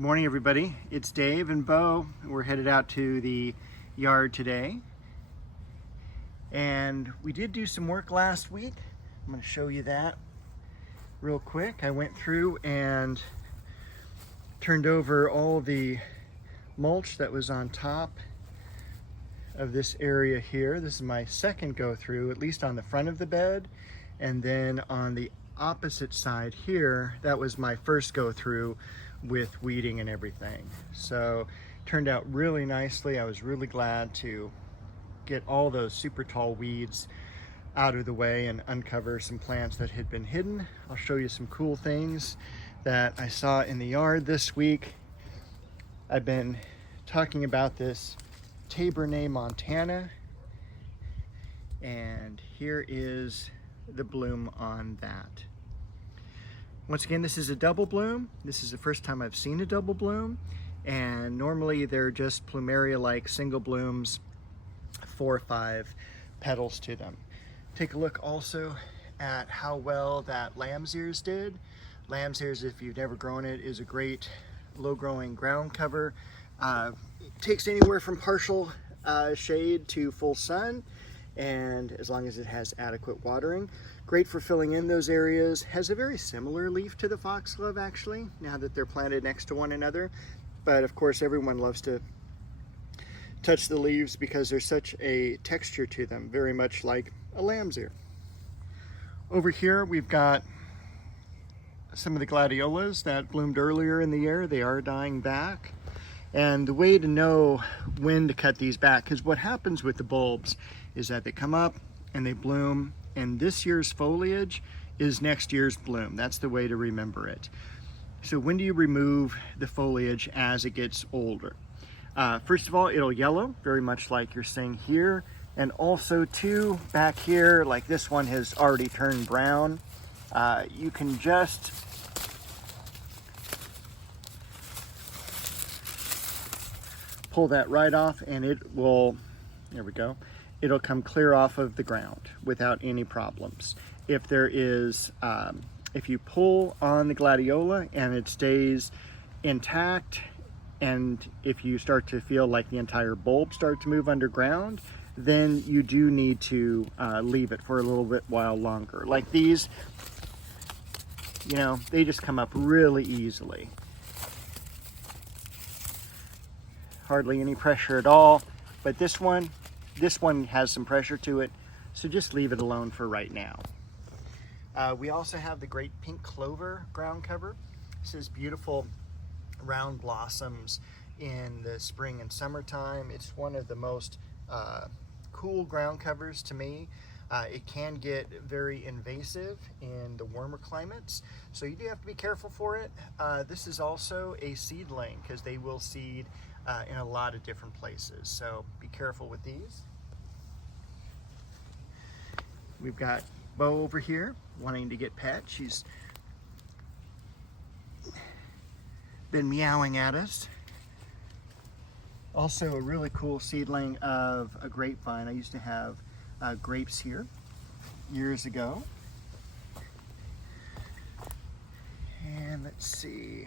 Morning everybody, it's Dave and Bo. We're headed out to the yard today. And we did do some work last week. I'm going to show you that real quick. I went through and turned over all the mulch that was on top of this area here. This is my second go through, at least on the front of the bed. And then on the opposite side here, that was my first go through with weeding and everything. So turned out really nicely. I was really glad to get all those super tall weeds out of the way and uncover some plants that had been hidden. I'll show you some cool things that I saw in the yard this week. I've been talking about this Tabernaemontana Montana, and here is the bloom on that. Once again, this is a double bloom. This is the first time I've seen a double bloom, and normally they're just plumeria-like single blooms, 4 or 5 petals to them. Take a look also at how well that lamb's ears did. Lamb's ears, if you've never grown it, is a great low-growing ground cover. It takes anywhere from partial shade to full sun, and as long as it has adequate watering. Great for filling in those areas. Has a very similar leaf to the foxglove actually, now that they're planted next to one another. But of course everyone loves to touch the leaves because there's such a texture to them, very much like a lamb's ear. Over here we've got some of the gladiolas that bloomed earlier in the year. They are dying back. And the way to know when to cut these back, because what happens with the bulbs is that they come up and they bloom, and this year's foliage is next year's bloom. That's the way to remember it. So when do you remove the foliage as it gets older? First of all, it'll yellow, very much like you're seeing here. And also too, back here, like this one has already turned brown. You can just pull that right off and it will, there we go, it'll come clear off of the ground without any problems. If there is, if you pull on the gladiola and it stays intact, and if you start to feel like the entire bulb start to move underground, then you do need to leave it for a little bit while longer. Like these, you know, they just come up really easily. Hardly any pressure at all, but this one has some pressure to it, so just leave it alone for right now. We also have the great pink clover ground cover. This is beautiful round blossoms in the spring and summertime. It's one of the most cool ground covers to me. It can get very invasive in the warmer climates, so you do have to be careful for it. This is also a seedling because they will seed in a lot of different places, so be careful with these. We've got Bo over here wanting to get pet. She's been meowing at us. Also a really cool seedling of a grapevine. I used to have grapes here years ago. And let's see,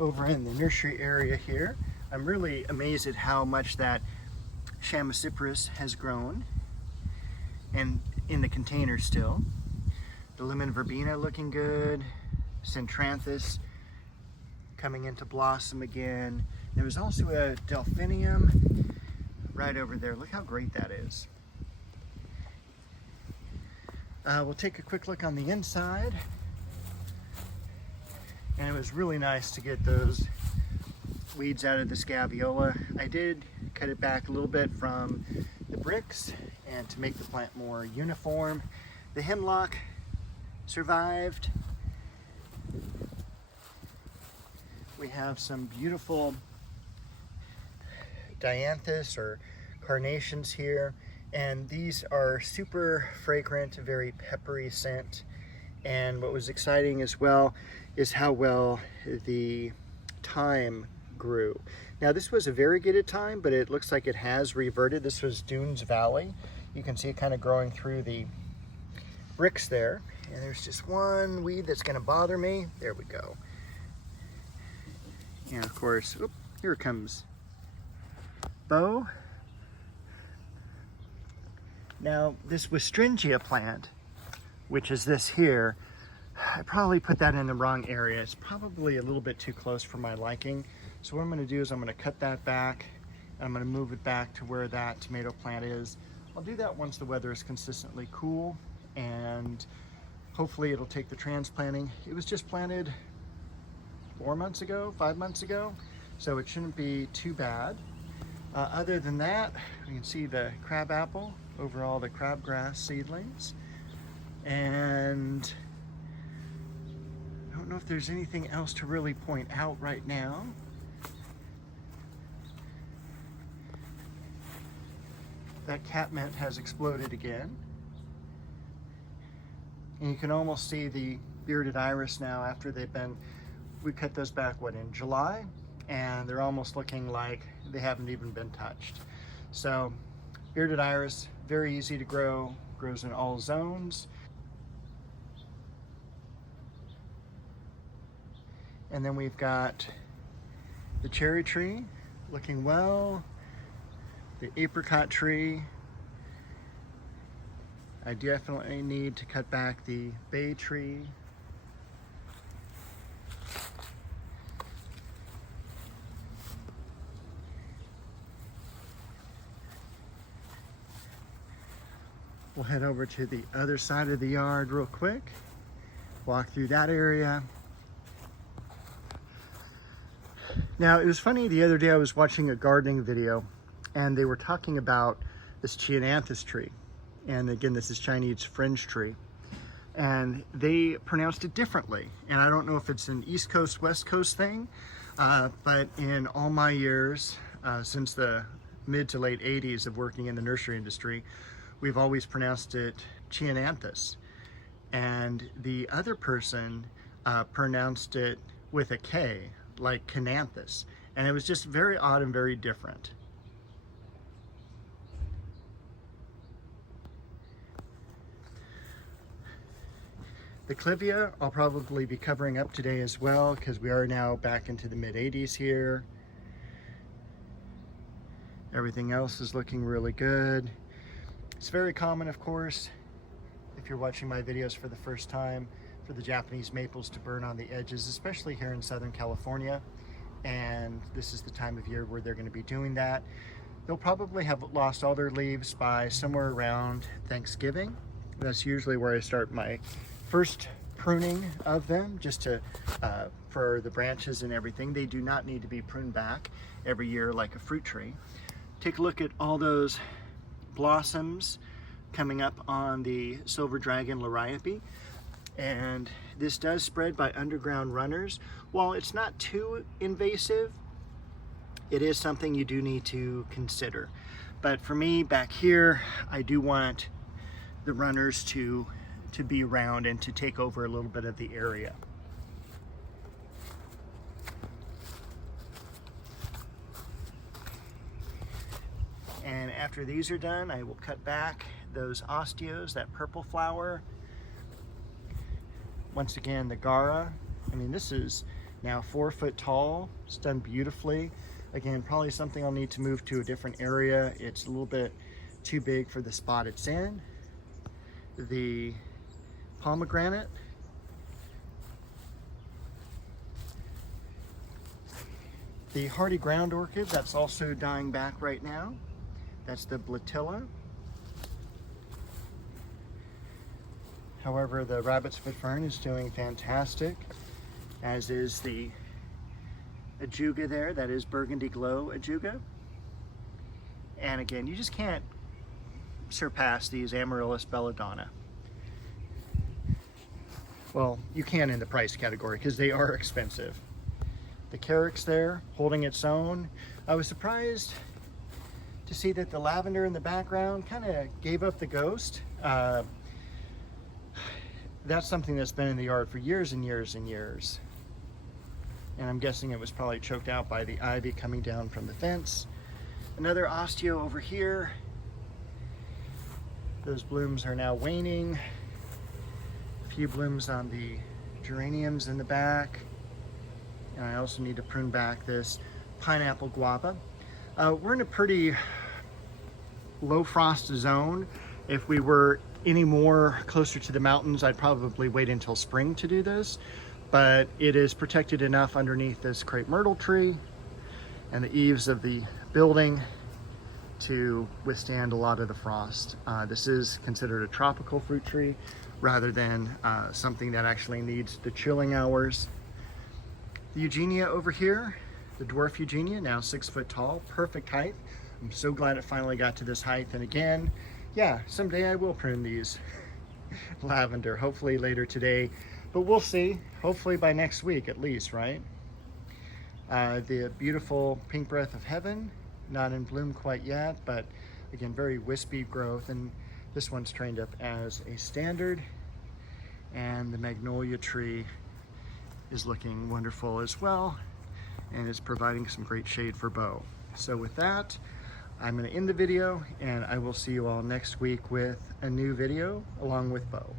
over in the nursery area here, I'm really amazed at how much that Shama Cyprus has grown, and in the container still. The lemon verbena looking good. Chienanthus coming into blossom again. There was also a Delphinium right over there. Look how great that is. We'll take a quick look on the inside. And it was really nice to get those weeds out of the Scaviola. I did cut it back a little bit from the bricks and to make the plant more uniform. The hemlock survived. We have some beautiful Chienanthus or carnations here, and these are super fragrant, very peppery scent. And what was exciting as well is how well the thyme grew. Now this was a variegated thyme, but it looks like it has reverted. This was Dunes Valley. You can see it kind of growing through the bricks there. And there's just one weed that's going to bother me. There we go. And of course, here comes Bo. Now this Wasstringia plant, which is this here, I probably put that in the wrong area. It's probably a little bit too close for my liking. So what I'm going to do is I'm going to cut that back. And I'm going to move it back to where that tomato plant is. I'll do that once the weather is consistently cool, and hopefully it'll take the transplanting. It was just planted 4 months ago, 5 months ago, so it shouldn't be too bad. Other than that, you can see the crab apple over all the crabgrass seedlings. And I don't know if there's anything else to really point out right now. That catmint has exploded again. And you can almost see the bearded iris now after we cut those back, in July? And they're almost looking like they haven't even been touched. So, bearded iris, very easy to grow, grows in all zones. And then we've got the cherry tree looking well, the apricot tree. I definitely need to cut back the bay tree. We'll head over to the other side of the yard real quick, walk through that area. Now, it was funny, the other day I was watching a gardening video and they were talking about this Chienanthus tree. And again, this is Chinese fringe tree. And they pronounced it differently. And I don't know if it's an East Coast, West Coast thing, but in all my years, since the mid to late 80s of working in the nursery industry, we've always pronounced it Chienanthus. And the other person pronounced it with a K, like Chienanthus. And it was just very odd and very different. The Clivia I'll probably be covering up today as well, because we are now back into the mid 80s here. Everything else is looking really good. It's very common, of course, if you're watching my videos for the first time, for the Japanese maples to burn on the edges, especially here in Southern California. And this is the time of year where they're going to be doing that. They'll probably have lost all their leaves by somewhere around Thanksgiving. That's usually where I start my first pruning of them, just to for the branches and everything. They do not need to be pruned back every year like a fruit tree. Take a look at all those blossoms coming up on the silver dragon liriope. And this does spread by underground runners. While it's not too invasive, it is something you do need to consider. But for me back here, I do want the runners to be around and to take over a little bit of the area. And after these are done, I will cut back those osteos, that purple flower. Once again, the Gara. I mean, this is now 4 foot tall. It's done beautifully. Again, probably something I'll need to move to a different area. It's a little bit too big for the spot it's in. The pomegranate. The hardy ground orchid, that's also dying back right now. That's the Blatilla. However, the rabbit's foot fern is doing fantastic, as is the ajuga there. That is Burgundy Glow ajuga. And again, you just can't surpass these Amaryllis belladonna. Well, you can in the price category because they are expensive. The Carex there, holding its own. I was surprised to see that the lavender in the background kind of gave up the ghost. That's something that's been in the yard for years and years and years. And I'm guessing it was probably choked out by the ivy coming down from the fence. Another osteo over here. Those blooms are now waning. A few blooms on the geraniums in the back. And I also need to prune back this pineapple guava. We're in a pretty low frost zone. If we were any more closer to the mountains, I'd probably wait until spring to do this, but it is protected enough underneath this crepe myrtle tree and the eaves of the building to withstand a lot of the frost. This is considered a tropical fruit tree rather than something that actually needs the chilling hours. The Eugenia over here, the Dwarf Eugenia, now 6 foot tall, perfect height. I'm so glad it finally got to this height. And again, yeah, someday I will prune these. Lavender, hopefully later today, but we'll see. Hopefully by next week at least, right? The beautiful pink breath of heaven, not in bloom quite yet, but again, very wispy growth. And this one's trained up as a standard. And the magnolia tree is looking wonderful as well, and is providing some great shade for Bo. So with that, I'm going to end the video, and I will see you all next week with a new video along with Bo.